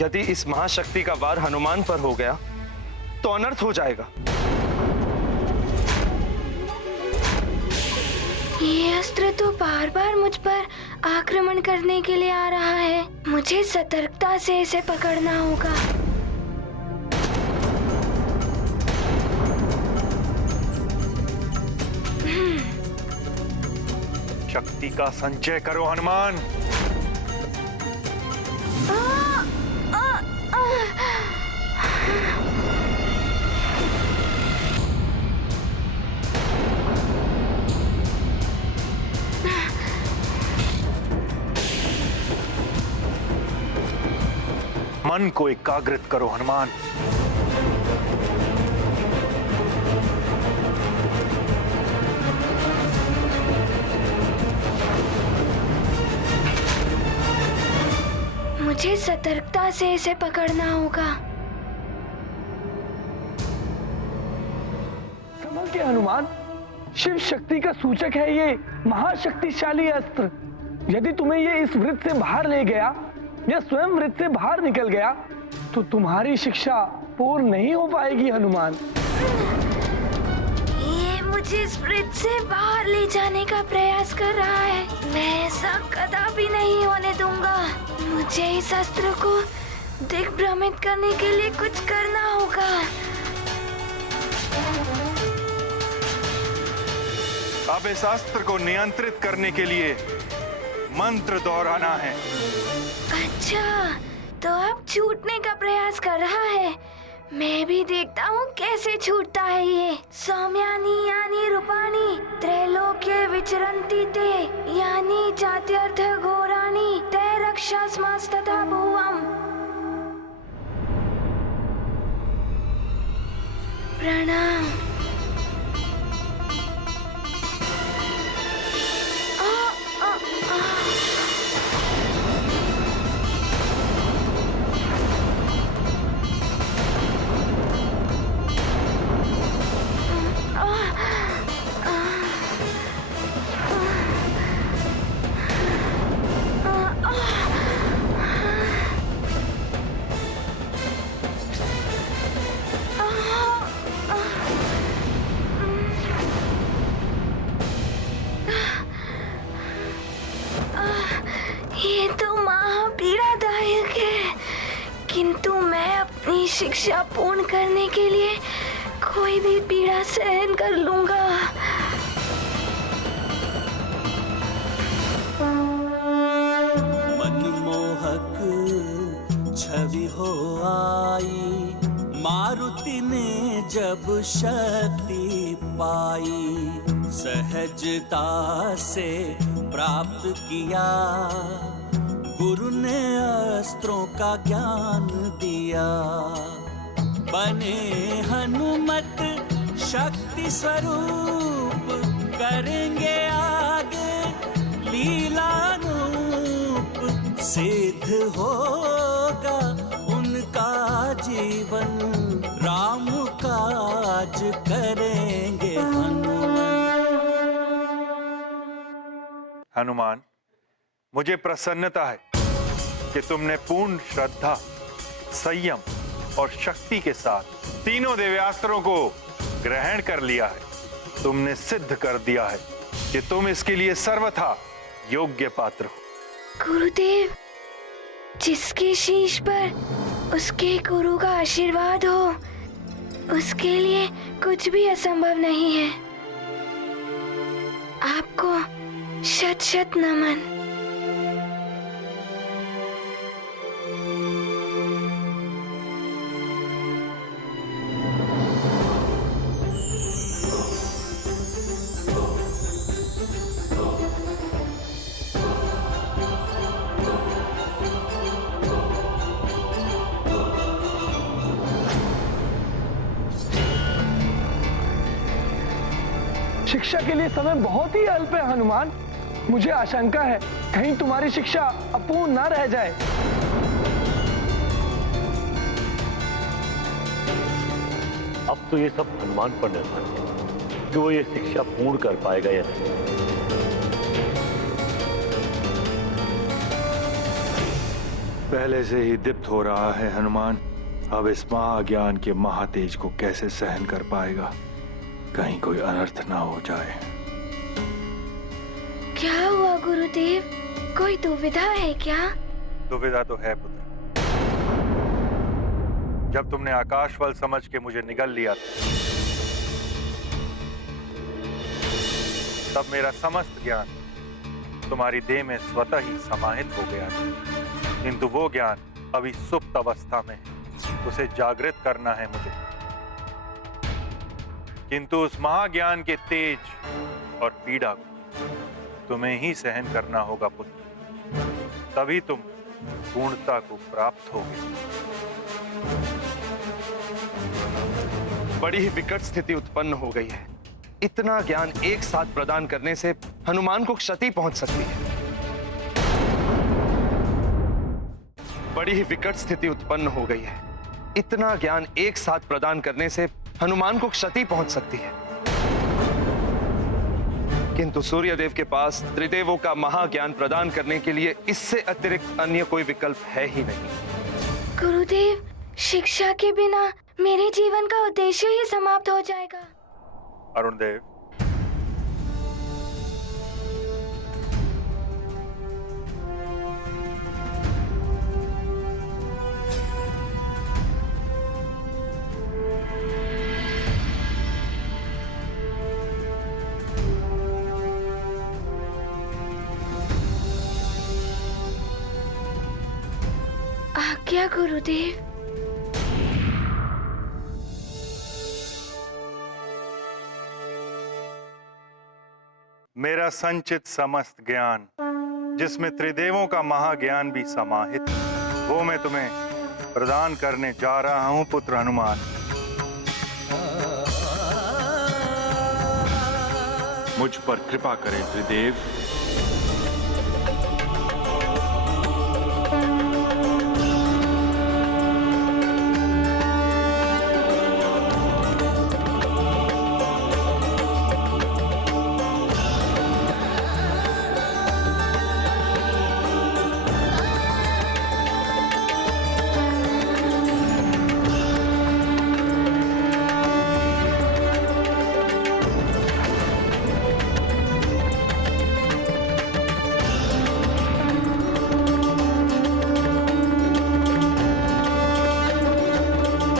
यदि इस महाशक्ति का वार हनुमान पर हो गया तो अनर्थ हो जाएगा। ये अस्त्र तो बार बार मुझ पर आक्रमण करने के लिए आ रहा है। मुझे सतर्कता से इसे पकड़ना होगा। शक्ति का संचय करो हनुमान। मन को एकाग्रित करो हनुमान। मुझे सतर्कता से इसे पकड़ना होगा। संभल के हनुमान, शिव शक्ति का सूचक है ये महाशक्तिशाली अस्त्र। यदि तुम्हें ये इस वृत्त से बाहर ले गया या स्वयं वृत्त से बाहर निकल गया तो तुम्हारी शिक्षा पूर्ण नहीं हो पाएगी हनुमान। ये मुझे इस वृत्त से बाहर ले जाने का प्रयास कर रहा है। मैं ऐसा कदापि नहीं होने दूंगा। मुझे इस अस्त्र को दिग्भ्रमित करने के लिए कुछ करना होगा। अब इस अस्त्र को नियंत्रित करने के लिए मंत्र दोहराना है। अच्छा, तो अब छूटने का प्रयास कर रहा है। मैं भी देखता हूँ कैसे छूटता है ये। सौम्यानी यानी रूपाणी त्रैलोक्य विचरन्ति ते यानी जात्यर्थ घोराणी ते रक्षास्मस्तथा भुवम्। प्रणाम। ये तो महापीड़ादायक है, किंतु मैं अपनी शिक्षा पूर्ण करने के लिए कोई भी पीड़ा सहन कर लूंगा। मनमोहक छवि हो आई, मारुति ने जब शक्ति पाई, सहजता से प्राप्त किया, गुरु ने अस्त्रों का ज्ञान दिया। बने हनुमत शक्ति स्वरूप, करेंगे आगे लीलानूप, सिद्ध होगा उनका जीवन, राम काज करेंगे हनुमान। मुझे प्रसन्नता है कि तुमने पूर्ण श्रद्धा, संयम और शक्ति के साथ तीनों दिव्यास्त्रों को ग्रहण कर लिया है। तुमने सिद्ध कर दिया है कि तुम इसके लिए सर्वथा योग्य पात्र हो। गुरुदेव, जिसके शीश पर उसके गुरु का आशीर्वाद हो, उसके लिए कुछ भी असंभव नहीं है। आपको शत शत नमन। शिक्षा के लिए समय बहुत ही अल्प है हनुमान। मुझे आशंका है कहीं तुम्हारी शिक्षा अपूर्ण न रह जाए। अब तो ये सब हनुमान पर निर्भर है कि वो ये शिक्षा पूर्ण कर पाएगा या नहीं। पहले से ही दीप्त हो रहा है हनुमान। अब इस महाज्ञान के महातेज को कैसे सहन कर पाएगा? कहीं कोई अनर्थ ना हो जाए। क्या हुआ गुरुदेव? कोई दुविधा है क्या? दुविधा तो है पुत्र। जब तुमने आकाशवल समझ के मुझे निगल लिया था, तब मेरा समस्त ज्ञान तुम्हारी देह में स्वतः ही समाहित हो गया था। किंतु वो ज्ञान अभी सुप्त अवस्था में है, उसे जागृत करना है मुझे। किंतु उस महाज्ञान के तेज और पीड़ा को तुम्हें ही सहन करना होगा पुत्र, तभी तुम पूर्णता को प्राप्त होगे। बड़ी ही विकट स्थिति उत्पन्न हो गई है। इतना ज्ञान एक साथ प्रदान करने से हनुमान को क्षति पहुंच सकती है। बड़ी ही विकट स्थिति उत्पन्न हो गई है। इतना ज्ञान एक साथ प्रदान करने से हनुमान को क्षति पहुंच सकती है। किंतु सूर्यदेव के पास त्रिदेवों का महाज्ञान प्रदान करने के लिए इससे अतिरिक्त अन्य कोई विकल्प है ही नहीं। गुरुदेव, शिक्षा के बिना मेरे जीवन का उद्देश्य ही समाप्त हो जाएगा। अरुणदेव, आज्ञा गुरुदेव। मेरा संचित समस्त ज्ञान, जिसमें त्रिदेवों का महाज्ञान भी समाहित है, वो मैं तुम्हें प्रदान करने जा रहा हूं पुत्र हनुमान। मुझ पर कृपा करें त्रिदेव।